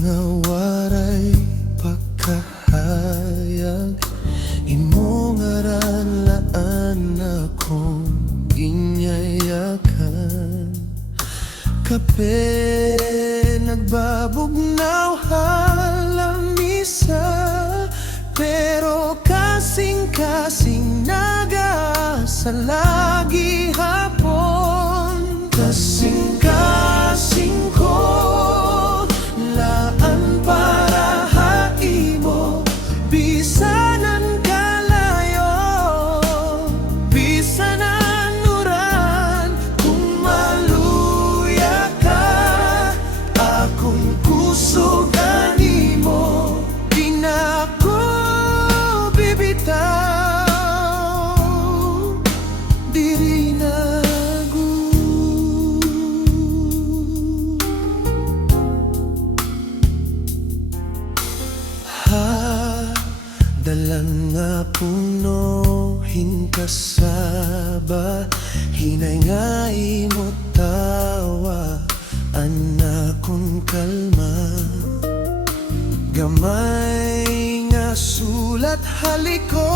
nangawaray pagkahayag imong aranlaan akong ginyayakan. Kape nagbabugnaw halamisa, pero kasing-kasing nagasalagi hapon. Kasing-kasing ko laan para haimo, bisanan kalayo, bisanan uran. Kung maluya ka, akong kusog animo, di na ako bibitaw, diri na dalang nga puno hinkasaba, hinay nga imo tawa, anakon kalma. Gamay nga sulat haliko,